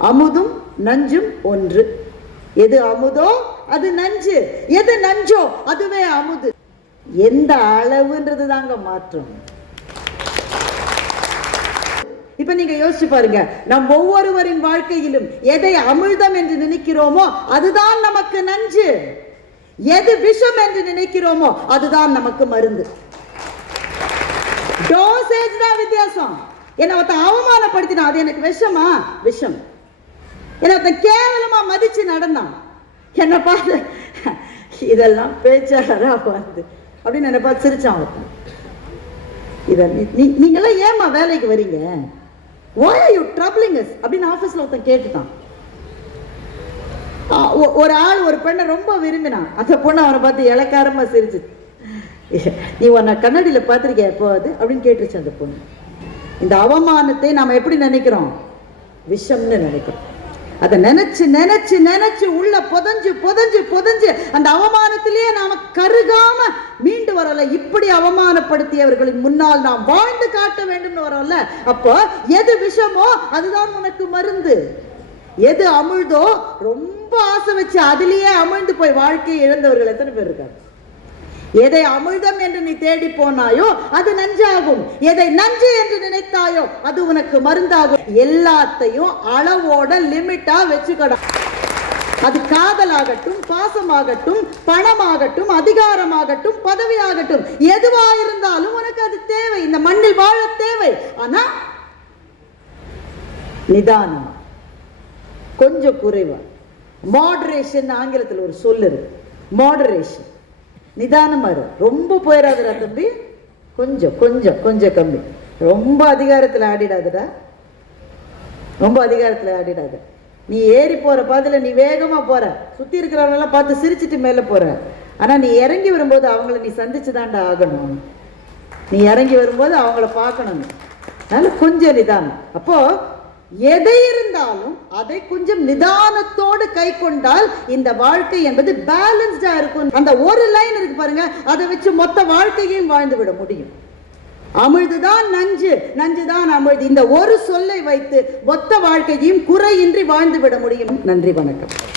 அமுதும் நஞ்சும் ஒன்று. எது அமுதோ அது நஞ்சு. எது நஞ்சோ அதுவே அமுது. எந்த அளவுன்றது தாங்க மாற்றம். இப்ப நீங்க யோசிச்சு பாருங்க. நம் ஒவ்வொருவரின் வாழ்க்கையிலும் எதை அமிழ்தம் என்று நினைக்கிறோமோ அதுதான் நமக்கு நஞ்சு. எது விஷம் என்று நினைக்கிறோமோ அதுதான் நமக்கு மருந்து. டோசேஜ் தான் வித்தியாசம். என்னை ஒருத்தன் அவமானப்படுத்தினா அது எனக்கு விஷமா? விஷம். என்னத்தை ஒருத்தன் கேவலமா மதிச்சு நடந்தான். என்ன பார்த்து இதெல்லாம் பேச்சாளரா வந்து அப்படின்னு என்ன பார்த்து சிரிச்சான் அவன். இதை நீங்களாம் ஏமா ஏம்மா வேலைக்கு வரீங்க? ஓய் யூ you troubling அப்படின்னு ஆஃபீஸில் ஒருத்தன் கேட்டுட்டான். ஒ- ஒரு ஆள் ஒரு பெண்ணை ரொம்ப விரும்பினான். அந்த பொண்ணு அவனை பார்த்து இலக்காரமாக சிரிச்சு நீ உன்னை கண்ணாடியில் பார்த்திருக்கியா எப்போ அது? அப்படின்னு கேட்டுருச்சு அந்த பொண்ணு. இந்த அவமானத்தை நாம் எப்படி நினைக்கிறோம்? விஷம்னு நினைக்கிறோம். அதை நினைச்சு நினைச்சு நினைச்சு உள்ள புதஞ்சு புதஞ்சு புதஞ்சு அந்த அவமானத்திலேயே நாம கருகாம மீண்டு வரல. இப்படி அவமானப்படுத்தியவர்களின் முன்னால் நாம் வாழ்ந்து காட்ட வேண்டும்னு வரோம்ல. அப்போ எது விஷமோ அதுதான் உனக்கு மருந்து. எது அமிழ்தோ ரொம்ப ஆசை வச்சு அதுலேயே அமிழ்ந்து போய் வாழ்க்கையை இழந்தவர்கள் எத்தனை பேர் இருக்காங்க? எதை அமிழ்தம் என்று நீ தேடி போனாயோ அது நஞ்சாகும். எதை நஞ்சு என்று நினைத்தாயோ அது உனக்கு மருந்தாகும். எல்லாத்தையும் அளவோட லிமிட்டா வச்சுக்கடா. அது காதலாகட்டும் பாசமாகட்டும் பணமாகட்டும் அதிகாரமாகட்டும் பதவியாகட்டும் எதுவா இருந்தாலும் உனக்கு அது தேவை. இந்த மண்ணில் வாழ தேவை. ஆனா நிதானம். கொஞ்சம் குறைவா. மாடரேஷன் ஆங்கிலத்தில் ஒரு சொல்லு மாடரேஷன் நிதானமாக இரு. ரொம்ப போயிடாதடா தம்பி. கொஞ்சம் கொஞ்சம் கொஞ்சம் கம்மி. ரொம்ப அதிகாரத்தில் ஆடிடாதடா. ரொம்ப அதிகாரத்தில் ஆடிடாத. நீ ஏறி போகிற பாதையில் நீ வேகமாக போகிற சுற்றி இருக்கிறவங்களெல்லாம் பார்த்து சிரிச்சிட்டு மேலே போகிற ஆனால் நீ இறங்கி வரும்போது அவங்கள நீ சந்திச்சு தாண்டா ஆகணும். நீ இறங்கி வரும்போது அவங்கள பார்க்கணும். அதனால் கொஞ்சம் நிதானம். அப்போது எதை இருந்தாலும் அதை கொஞ்சம் நிதானத்தோடு கை கொண்டால் இந்த வாழ்க்கை என்பது பேலன்ஸ்டா இருக்கும். அந்த ஒரு லைன் இருக்கு பாருங்க அதை வச்சு மொத்த வாழ்க்கையையும் வாழ்ந்து விட முடியும். அமிழ்துதான் நஞ்சு நஞ்சுதான் அமிழ்து. இந்த ஒரு சொல்லை வைத்து மொத்த வாழ்க்கையையும் குறையின்றி வாழ்ந்து விட முடியும். நன்றி வணக்கம்.